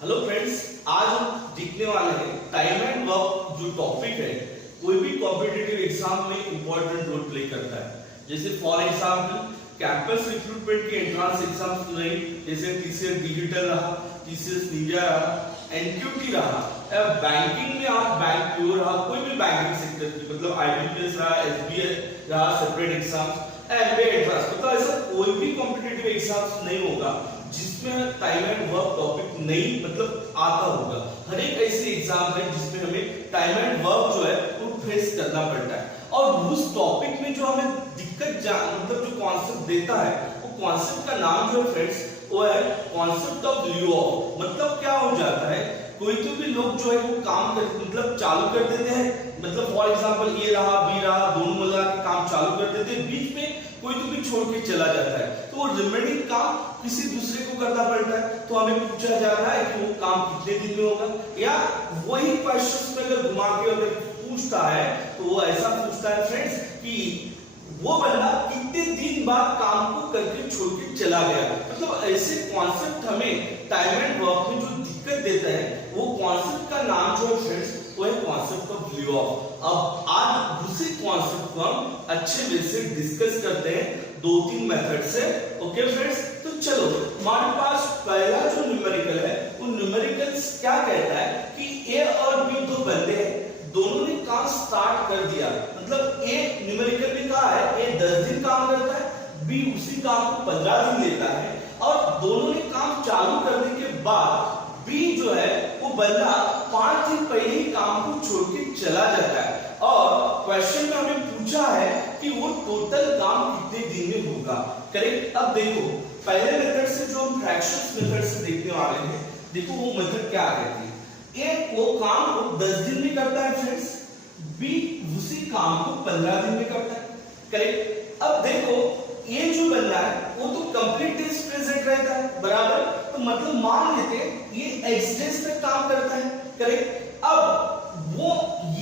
Hello friends, आज हम देखने वाले हैं टाइम एंड वर्क जो टॉपिक है कोई भी कॉम्पिटिटिव एग्जाम में इंपॉर्टेंट रोल प्ले करता है। जैसे फॉर एग्जांपल कैंपस रिक्रूटमेंट के एंट्रेंस एग्जाम्स रही, जैसे टीसीएस डिजिटल रहा, टीसीएस मीडिया रहा, एनक्यूटी रहा, बैंकिंग में आप बैंक प्योर रहा, कोई भी बैंकिंग सेक्टर की मतलब आईबीपीएस रहा, एसबीआई रहा, सेपरेट एग्जाम्स, एमबीए एंट्रेंस, मतलब ऐसा कोई भी कॉम्पिटिटिव एग्जाम्स नहीं होगा जिसमें टाइम एंड वर्क टॉपिक नहीं मतलब आता होगा। हर एक ऐसी एग्जाम है जिसमें हमें टाइम एंड वर्क जो है वो फेस करना पड़ता है, और उस टॉपिक में जो हमें दिक्कत मतलब जो कॉन्सेप्ट देता है वो कॉन्सेप्ट का नाम जो है फ्रेंड्स वो है कॉन्सेप्ट ऑफ लियो ऑफ। मतलब क्या हो जाता है, कोई तो भी लोग जो है वो काम कर मतलब चालू कर देते हैं, मतलब फॉर एग्जांपल ए रहा बी रहा दोनों मिला के काम चालू कर देते हैं, बीच में कोई तो भी छोड़ के चला जाता है, तो वो रिमेनिंग काम किसी दूसरे को करना पड़ता है। तो हमें पूछा जा रहा है कि वो काम कितने दिन में होगा, या वही क्वेश्चंस में अगर घुमा के अगर पूछता है तो वो ऐसा पूछता है फ्रेंड्स कि वो बंदा कितने दिन बाद काम को करके छोड़ के चला गया। मतलब ऐसे कॉन्सेप्ट हमें टाइम एंड वर्क में जो दिक्कत देता है वो कॉन्सेप्ट का नाम जो है फ्रेंड्स वो है कॉन्सेप्ट ऑफ लियो ऑफ। अब आज दूसरे कॉन्सेप्ट को हम अच्छे वे से डिस्कस करते हैं दो तीन मेथड से। ओके फ्रेंड्स, तो चलो हमारे पास पहला जो न्यूमेरिकल है वो न्यूमेरिकल क्या कहता है कि ए और बी दो बंदे हैं, दोनों ने काम स्टार्ट कर दिया। मतलब ए न्यूमेरिकल में कहा है ए 10 दिन काम करता है, बी उसी काम को 15 दिन लेता है, और दोनों ने काम चालू करने के बाद बी जो है वो बंदा 5 दिन पहले ही काम को छोड़ के चला जाता है, और क्वेश्चन में हमें पूछा है कि वो टोटल काम कितने दिन में होगा। करेक्ट। अब देखो पहले मेथड से जो हम फ्रैक्शंस मेथड से देखने वाले हैं, देखो वो मेथड क्या कहती है। ए वो काम को 10 दिन में करता है फ्रेंड्स, बी उसी काम को 15 दिन में करता है। करेक्ट। अब देखो ये जो बंदा है वो तो कंप्लीट डेज प्रेजेंट रहता है, बराबर, तो मतलब मान लेते हैं ये एक्स डेज में काम करता है। करेक्ट। अब वो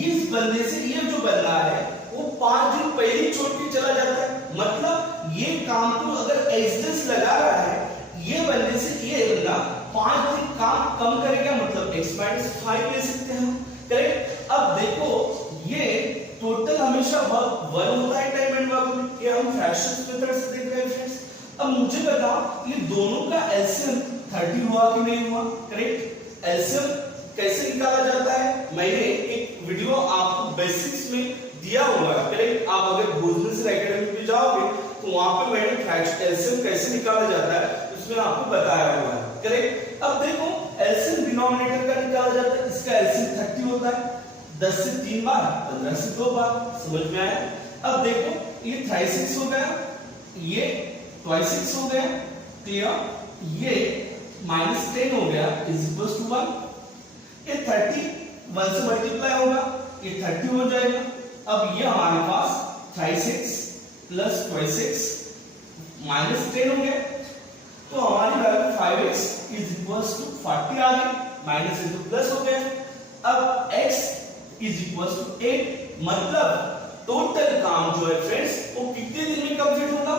इस बंदे से ये जो बंदा है वो 5 दिन पहले छोड़ के चला जाता है, मतलब ये काम को अगर एक्स डेज लगा रहा है ये बंदे से ये बंदा 5 दिन काम कम करेगा, मतलब x-5 ले सकते हैं हम। करेक्ट। अब देखो ये टोटल हमेशा वर्क 1 होता है टाइम एंड वर्क में, ये हम फ्रैक्शंस मेथड से देख रहे हैं फ्रेंड्स। अब मुझे बताओ ये दोनों का एलसीएम 30 हुआ कि नहीं हुआ। करेक्ट। एलसीएम कैसे निकाला जाता है मैंने एक वीडियो आपको बेसिक्स में दिया हुआ है। करेक्ट। आप अगर बिजनेस एकेडमी में जाओगे तो वहां पे मैंने एलसीएम कैसे निकाला जाता है उसमें आपको बताया हुआ है। करेक्ट। अब देखो एलसीएम डिनोमिनेटर का निकाला जाता है, इसका एलसीएम 30 होता है, 10 से 3 बार 15 से 2 बार। समझ में आया। अब देखो ये 36 हो गया, ये 26 हो गया, क्लियर, ये -10 हो गया इज इक्वल टू 1, ये 30 1 से मल्टीप्लाई होगा, ये 30 हो जाएगा। अब ये हमारे पास 36 प्लस 26 -10 हो गया, तो हमारी value 5x is equal to 40 आ गई, माइनस इनटू प्लस हो गया। अब x इज इक्वल टू 8, मतलब टोटल काम जो है फ्रेंड्स वो कितने दिन में कंप्लीट होगा,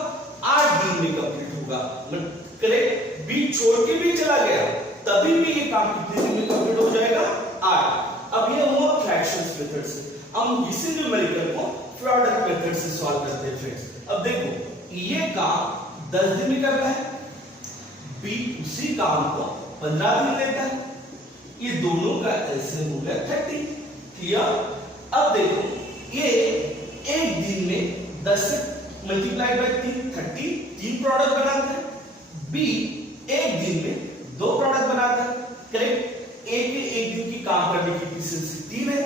8 दिन में कंप्लीट होगा। करेक्ट। बी छोड़ के भी चला गया तभी भी ये काम कितने दिन में कंप्लीट हो जाएगा, 8। अब ये हुआ फ्रैक्शंस मेथड से। हम इसी न्यूमेरिकल को प्रोडक्ट मेथड से सॉल्व करते हैं फ्रेंड्स। अब देखो ये काम 10 दिन में करता है, बी उसी काम को 15 दिन लेता है, ये दोनों का एलसीएम हो गया 30। क्लियर। अब देखो ये एक दिन में 10 से मल्टीप्लाई बाय 3 30 3 प्रोडक्ट बनाता है, बी एक दिन में 2 प्रोडक्ट बनाता है। करेक्ट। ए के एक दिन की काम करने की एफिशिएंसी 3 है,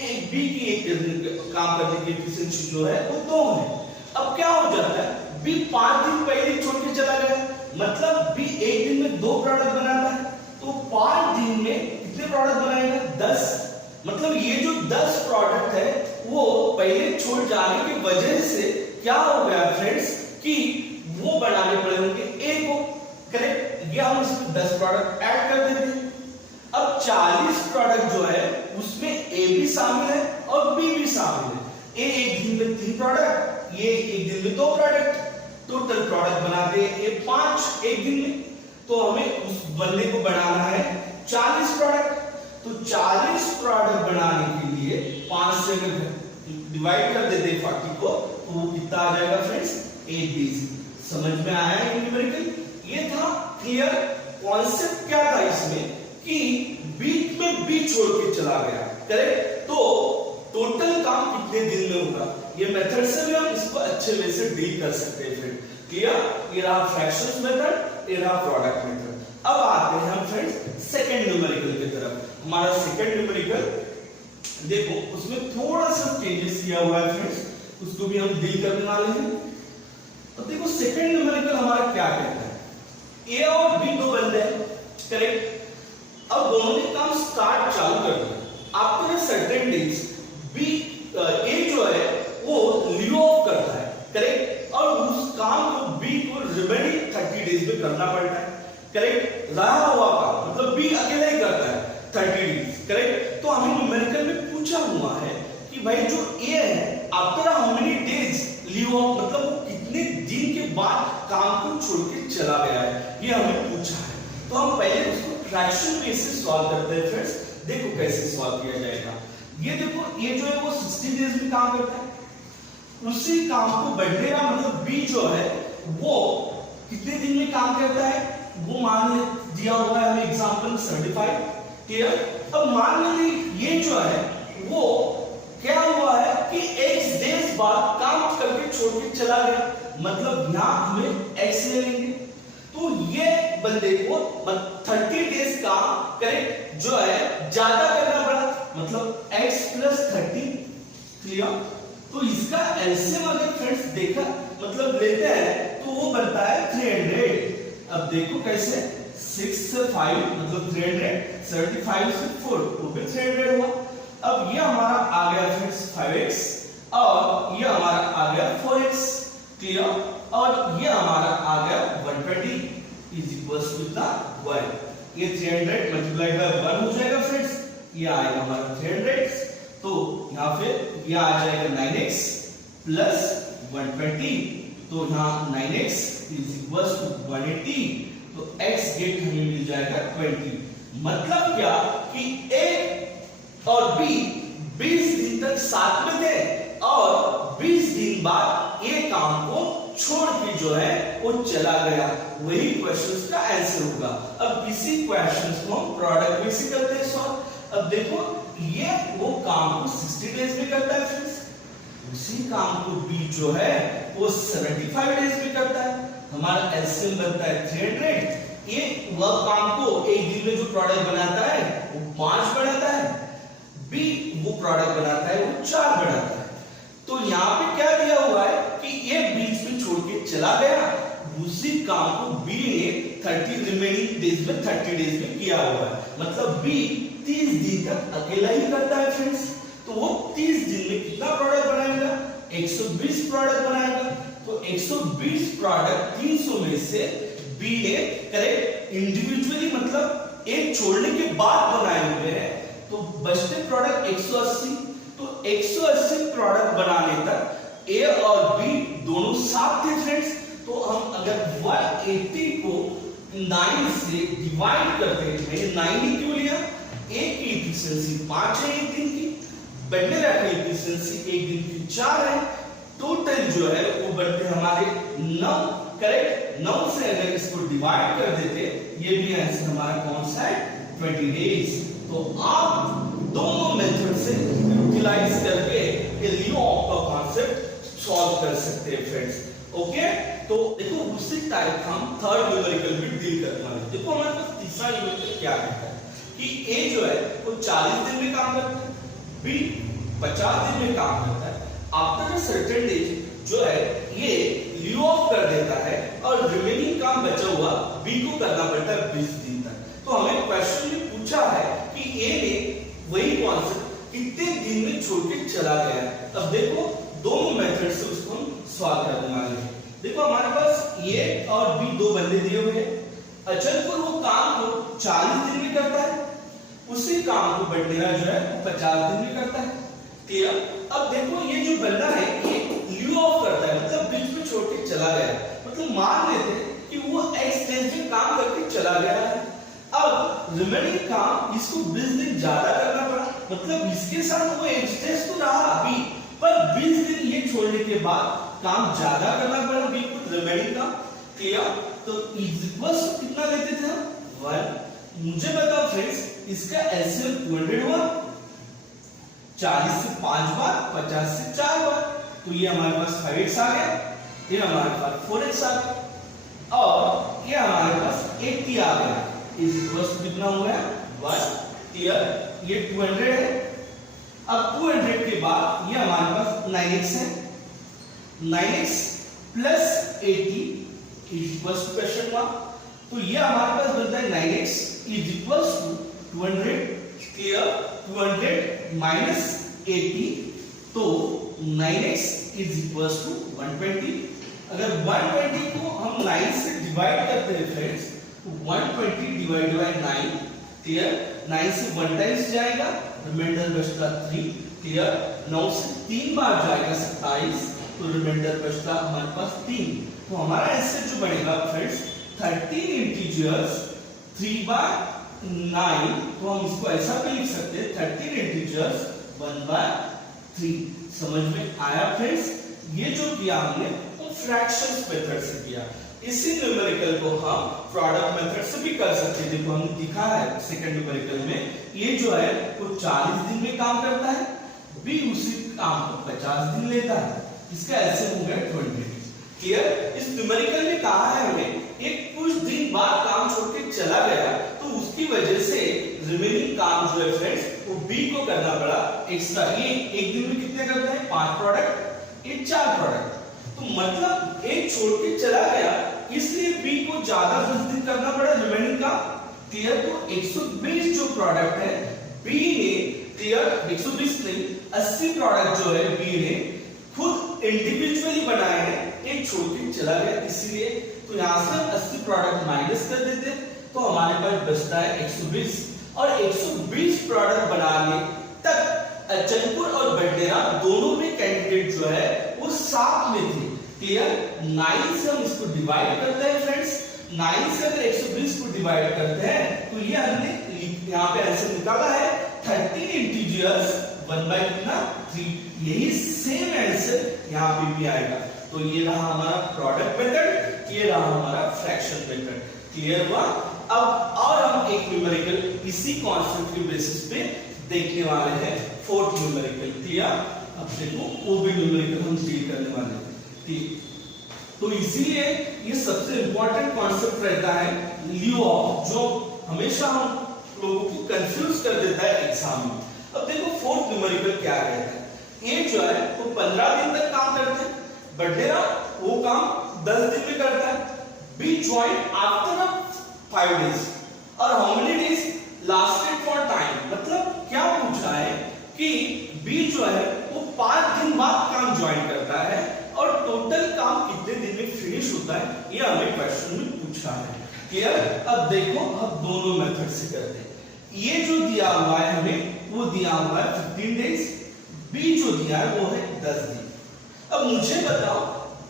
एक बी की एक दिन काम करने की एफिशिएंसी जो है वो 2 है। अब क्या हो जाता है, बी 5 दिन पहले छोड़ के चला गया, मतलब बी एक दिन में 2 प्रोडक्ट बनाता है, तो 5 दिन में कितने प्रोडक्ट बनाएगा, 10। मतलब ये जो 10 प्रोडक्ट है वो पहले छोड़ जाने की वजह से क्या हो गया फ्रेंड्स कि वो बनाने पड़े होंगे ए को। करेक्ट। ये हम इसमें 10 प्रोडक्ट ऐड कर देते हैं। अब 40 प्रोडक्ट जो है उसमें ए भी शामिल है और बी भी शामिल है। ए एक दिन में 3 प्रोडक्ट, ये एक दिन में 2 प्रोडक्ट, टोटल प्रोडक्ट बनाते हैं ये 5 एक दिन में। तो हमें उस बंदे को बनाना है 40 प्रोडक्ट। तो 40 प्रोडक्ट बनाने के लिए 5 से अगर डिवाइड कर देते 40 को तो वो कितना आ जाएगा फ्रेंड्स 8 डेज। समझ में आया न्यूमेरिकल? ये था क्लियर। कॉन्सेप्ट क्या था इसमें कि बीच में बी छोड़ के चला गया, करेक्ट? तो टोटल काम कितने दिन में होगा, ये मेथड से भी हम इसको अच्छे वे से डील कर सकते हैं फ्रेंड। क्लियर? ये रहा फ्रैक्शंस मेथड, ये रहा प्रोडक्ट मेथड। अब आते हैं हम फ्रेंड्स सेकंड न्यूमेरिकल की तरफ। हमारा सेकंड न्यूमेरिकल देखो उसमें थोड़ा सा चेंजेस किया हुआ है फ्रेंड्स, उसको भी हम डील करने वाले हैं। अब देखो सेकंड न्यूमेरिकल हमारा क्या कहता है, ए और बी दो बंदे हैं, करेक्ट? अब दोनों ने काम स्टार्ट चालू कर दिया। आफ्टर अ सर्टेन डेज बी ए जो है वो लीव ऑफ करता है, करेक्ट? और उस काम को बी को रिमेनिंग 30 डेज में करना पड़ता है, करेक्ट? रहा हुआ काम मतलब बी अकेला ही करता है 30 डेज, करेक्ट? तो हमें न्यूमेरिकल में पूछा हुआ है कि भाई जो ए है after how many days leave of, मतलब वो कितने दिन के बाद काम को छोड़ के चला गया है, ये हमें पूछा है। तो हम पहले उसको फ्रैक्शन बेसिस सॉल्व करते हैं फ्रेंड्स। देखो कैसे सॉल्व किया जाएगा। ये देखो ये जो है वो 60 डेज में काम करता है, उसी काम को बढ़ने का मतलब बी जो है वो कितने दिन में काम करता है, वो मान ले दिया हुआ है हमें एग्जांपल 75। क्लियर? अब मान लीजिए ये जो है वो क्या हुआ है कि x डेज बाद काम करके छोड़ के चला गया, मतलब यहां हमें x ले लेंगे। तो ये बंदे को 30 डेज काम करेक्ट जो है ज्यादा करना पड़ा, मतलब x + 30। क्लियर? तो इसका एलसीएम अगर फ्रेंड्स देखा मतलब लेते हैं तो वो बनता है 300। अब देखो कैसे, 6 से 5 मतलब 300, 75 से 4 वो भी 300 हुआ। अब ये हमारा आ गया फ्रेंड्स 5x और ये हमारा आ गया 4x। क्लियर? और ये हमारा आ गया 120 = 1। ये 300 मल्टीप्लाई बाय 1 हो जाएगा फ्रेंड्स, ये आएगा हमारा 300। तो यहाँ पे ये आ जाएगा 9x + 120, तो यहाँ 9x = 180, तो x गेट हमें मिल जाएगा 20। मतलब क्या कि a और b 20 दिन तक साथ में थे और 20 दिन बाद ये काम को छोड़ के जो है वो चला गया। वही क्वेश्चंस का आंसर होगा। अब इसी क्वेश्चंस को हम प्रोडक्ट में से करते हैं सॉल्व। अब देखो ये वो काम को 60 डेज में करता है फ्रेंड्स, उसी काम को बी जो है वो 75 डेज में करता है। हमारा एलसीएम बनता है 300। ये वह काम को एक दिन में जो प्रोडक्ट बनाता है वो 5 बनाता है, बी वो प्रोडक्ट बनाता है वो 4 बनाता है। तो यहाँ पे क्या दिया हुआ है कि ये बीच में छोड़ के चला गया, दूसरी काम को बी ने 30 रिमेनिंग डेज में 30 डेज में किया हुआ है, मतलब बी 30 दिन तक अकेला ही करता है फ्रेंड्स। तो वो 30 दिन में कितना प्रोडक्ट बनाएगा, 120 प्रोडक्ट बनाएगा। तो 120 प्रोडक्ट 300 में से बी ने करेक्ट इंडिविजुअली मतलब एक छोड़ने के बाद बनाए हुए हैं, तो बचते प्रोडक्ट 180। तो 180 प्रोडक्ट बनाने तक ए और बी दोनों साथ थे फ्रेंड्स। तो हम अगर 180 को 9 से डिवाइड करते हैं, मैंने 9 क्यों लिया, एक की एफिशिएंसी 5 है एक दिन की, बंडल की एफिशिएंसी एक दिन की 4 है, टोटल जो है वो बनते हमारे 9। करेक्ट? 9 से अगर इसको डिवाइड कर देते, ये भी आंसर हमारा कौन सा है, 20 डेज। तो आप दोनों मेथड से यूटिलाइज करके लीव ऑफ का कॉन्सेप्ट सॉल्व कर सकते हैं फ्रेंड्स। ओके? तो देखो उसी टाइप हम थर्ड न्यूमेरिकल भी डील करना है। देखो हमारे पास तीसरा न्यूमेरिकल क्या कहता है कि ए जो है वो 40 दिन में काम करता है, बी 50 दिन में काम करता है। आफ्टर अ सर्टेन डेज जो है ये लीव ऑफ कर देता है और रिमेनिंग काम बचा हुआ बी को करना पड़ता है 20 दिन तक। तो हमें क्वेश्चन में पूछा है कि ए ने वही कॉन्सेप्ट कितने दिन में छोड़ के चला गया। अब देखो दोनों मेथड से उसको हम सॉल्व करने वाले हैं। देखो हमारे पास ए और बी दो बंदे दिए हुए हैं, अचलपुर वो काम को 40 दिन में करता है, उसी काम को बंडेरा जो है 50 दिन में करता है। क्लियर? अब देखो ये जो बंदा है ये लीव ऑफ करता है, मतलब बीच में छोड़ के चला गया, मतलब मान लेते हैं कि वो x डेज में काम करके चला गया है। अब रिमेनिंग काम इसको 20 दिन ज्यादा करना पड़ा, मतलब इसके साथ वो एक्सटेंस तो रहा अभी, पर 20 दिन ये छोड़ने के बाद काम ज्यादा करना पड़ा बी को, रिमेनिंग काम। क्लियर? तो इक्वल्स कितना लेते थे हम 1। मुझे बताओ फ्रेंड्स, इसका एलसीएम 200 हुआ, 40 से 5 बार, 50 से 4 बार, तो ये हमारे पास 5x आ गया, ये हमारे पास 4x आ गया, और ये हमारे पास 80 आ गया। इस इक्वल्स कितना हो गया 1। क्लियर? ये 200 है। अब 200 के बाद ये हमारे पास 9x है, 9x plus 80 equals to question mark, तो ये हमारे पास बनता है 9x is equals to 200। Clear? 200 minus 80, तो 9x इज इक्वल्स टू 120। अगर 120 को हम 9 से डिवाइड करते हैं फ्रेंड्स, तो 120 डिवाइड बाय 9, क्लियर? 9 से 1 टाइम्स जाएगा, रिमाइंडर बचता 3। क्लियर? 9 से 3 बार जाएगा 27, तो रिमाइंडर बचता हमारे पास 3। तो हमारा आंसर जो बनेगा फ्रेंड्स 13 इंटीजर्स 3 बाय 9, तो हम इसको ऐसा भी लिख सकते हैं 13 इंटीजर्स 1 बाय 3। समझ में आया फ्रेंड्स? ये जो किया हमने वो फ्रैक्शंस मेथड से किया। इसी न्यूमेरिकल को हम प्रोडक्ट मेथड से भी कर सकते हैं। देखो हमने दिखा है सेकंड न्यूमेरिकल में, ये जो है वो 40 दिन में काम करता है, बी उसी काम को 50 दिन लेता है, इसका ऐसे हो गया 20। क्लियर? इस न्यूमेरिकल में कहा है हमें एक कुछ दिन बाद काम छोड़ के चला गया, तो उसकी वजह से रिमेनिंग काम जो है फ्रेंड्स वो बी को करना पड़ा एक्स्ट्रा। ये एक दिन में कितने करते हैं 5 प्रोडक्ट, ये 4 प्रोडक्ट, तो मतलब एक छोड़ के चला गया, इसलिए बी को ज्यादा 10 दिन करना पड़ा रिमेनिंग का। क्लियर? तो 120 जो प्रोडक्ट है बी ने, क्लियर 120 नहीं 80 प्रोडक्ट जो है बी ने खुद इंडिविजुअली बनाए हैं, एक छोड़ के चला गया इसलिए। तो यहां से 80 प्रोडक्ट माइनस कर देते, तो हमारे पास बचता है 120, और 120 प्रोडक्ट बनाने तक अचलपुर और बडनेरा दोनों में कैंडिडेट जो है वो साथ में थे। क्लियर? 9 से हम इसको डिवाइड करते हैं फ्रेंड्स, 9 से अगर 120 को डिवाइड करते हैं तो ये हमने यहाँ पे आंसर निकाला है 13 इंटीजर्स 1 बाय 3। यही सेम आंसर यहाँ पे भी आएगा। तो ये रहा हमारा प्रोडक्ट मेथड, ये रहा हमारा फ्रैक्शन मेथड। क्लियर हुआ? अब और हम एक न्यूमेरिकल इसी कॉन्सेप्ट के बेसिस पे देखने वाले हैं, फोर्थ न्यूमेरिकल। क्लियर? अब देखो वो भी न्यूमेरिकल हम डील करने वाले हैं। ठीक, तो इसीलिए ये सबसे इंपॉर्टेंट कॉन्सेप्ट रहता है ल्यू ऑफ, जो हमेशा हम लोगों को कंफ्यूज कर देता है एग्जाम में। अब देखो फोर्थ न्यूमेरिकल क्या कहता है, ए जो है वो 15 दिन तक काम करते हैं, बडनेरा वो काम 10 दिन में करता है, बी ज्वाइन आफ्टर 5 days, और how many days lasted for time. मतलब क्या पूछा है कि बी जो है वो 5 दिन बाद काम ज्वाइन करता है, और टोटल काम कितने दिन में फिनिश होता है, ये हमें क्वेश्चन में पूछा है। क्लियर? अब देखो हम दोनों मेथड से करते हैं। ये जो दिया हुआ है हमें वो दिया हुआ है 15 डेज, बी जो दिया है वो है 10 दिन। अब मुझे बताओ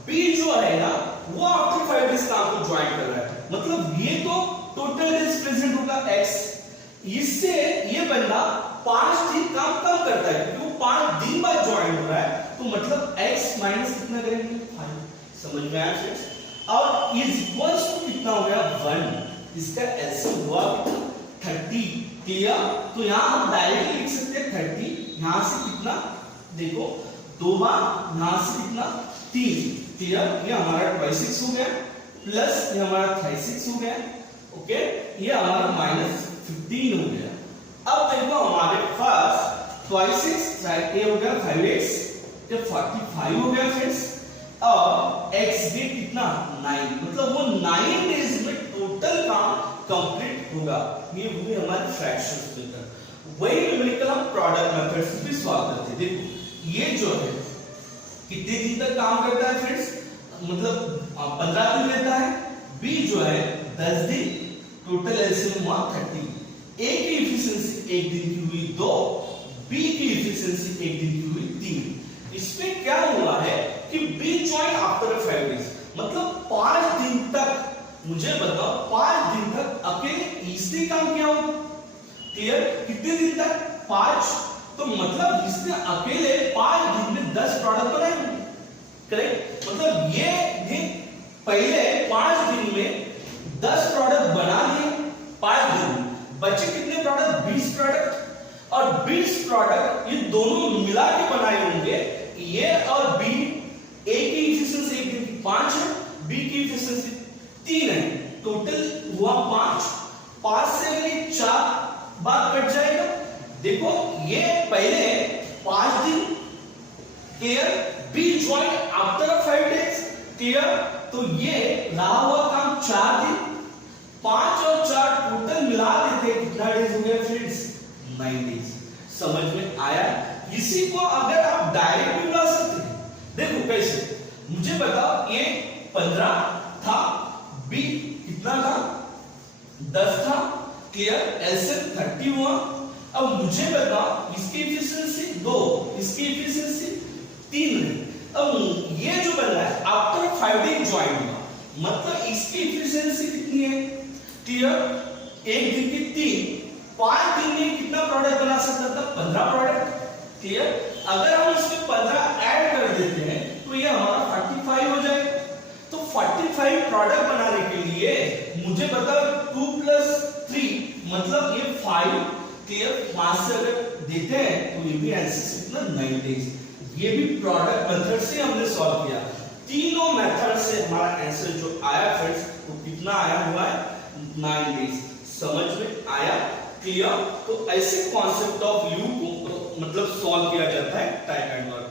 बी जो है ना वो आफ्टर 5 डेज काम को ज्वाइन कर रहा है, मतलब ये तो टोटल डेज प्रेजेंट होगा x, इससे ये बंदा 5 दिन काम कम करता है क्योंकि वो 5 दिन बाद ज्वाइन हो रहा है, तो मतलब x माइनस कितना करेंगे 5। समझ में आया फ्रेंड्स? और इज इक्वल्स टू कितना हो गया 1, इसका एलसीएम हुआ 30। क्लियर? तो यहां हम डायरेक्टली लिख सकते हैं 30, यहां से कितना देखो 2 बार, यहां से कितना 3। क्लियर? ये हमारा 26 हो गया, प्लस ये हमारा 36 हो गया, ओके, ये हमारा माइनस 15 हो गया। अब देखो हमारे पास 26 ये हो गया 5x, ये 45 हो गया फ्रेंड्स, और x भी कितना 9, मतलब वो 9 डेज में टोटल काम कंप्लीट होगा। ये हुई हमारी फ्रैक्शंस मेथड। वही न्यूमेरिकल हम प्रोडक्ट मेथड से भी सॉल्व करते हैं। देखो ये जो है कितने दिन तक काम करता है फ्रेंड्स, मतलब 15 दिन लेता है, बी जो है 10 दिन, टोटल एलसीएम हुआ 30। ए की एफिशिएंसी 1 दिन की हुई 2, बी की एफिशिएंसी 1 दिन की हुई 3। इसमें क्या हुआ है कि बी ज्वाइन आफ्टर 5 डेज, मतलब 5 दिन तक, मुझे बताओ 5 दिन तक अकेले इसी इससे काम क्या होगा? क्लियर? कितने दिन तक? 5। तो मतलब इसने अकेले 5 दिन में 10 प्रोडक्ट बनाए होंगे, करेक्ट? मतलब ये दिन पहले 5 दिन में 10 प्रोडक्ट बना लिए, 5 दिन में बचे कितने प्रोडक्ट? 20 प्रोडक्ट। और 20 प्रोडक्ट ये दोनों मिला के बनाए होंगे, ए और बी। ए की एफिशिएंसी एक दिन की 5 है, बी की एफिशिएंसी 3 है, टोटल हुआ 5। 5 से अगर ये 4 बार कट जाएगा, देखो ये पहले 5 दिन, clear? Be join after 5 days, clear? तो ये रहा हुआ काम 4 दिन, 5 और 4 टोटल मिला देते कितना डेज हो गया फ्रेंड्स? 9 डेज। समझ में आया? इसी को अगर आप डायरेक्ट भी बुला सकते हैं। देखो कैसे, मुझे बताओ, ये 15 था, बी कितना था? 10 था, क्लियर? एलसीएम 30 हुआ। अब मुझे बताओ इसकी एफिशिएंसी 2, इसकी एफिशिएंसी 3 है। अब ये जो बन रहा है आफ्टर 5 डे ज्वाइन हुआ, मतलब इसकी एफिशिएंसी कितनी है? क्लियर? एक दिन की 3, 5 दिन में कितना प्रोडक्ट बना सकता था? 15 प्रोडक्ट, क्लियर? अगर हम इसमें 15 ऐड कर देते हैं तो ये हमारा 45 हो जाएगा। तो 45 प्रोडक्ट बनाने के लिए मुझे बताओ 2 + 3 मतलब ये 5, क्लियर? 5 से अगर देते हैं तो ये भी आंसर कितना? 9 डेज। ये भी प्रोडक्ट मेथड से हमने सॉल्व किया। तीनों मेथड से हमारा आंसर जो आया फ्रेंड्स वो कितना आया हुआ है? 9 डेज। समझ में आया? क्लियर? तो ऐसे कॉन्सेप्ट ऑफ यू को मतलब सॉल्व किया जाता है टाइम एंड वर्क।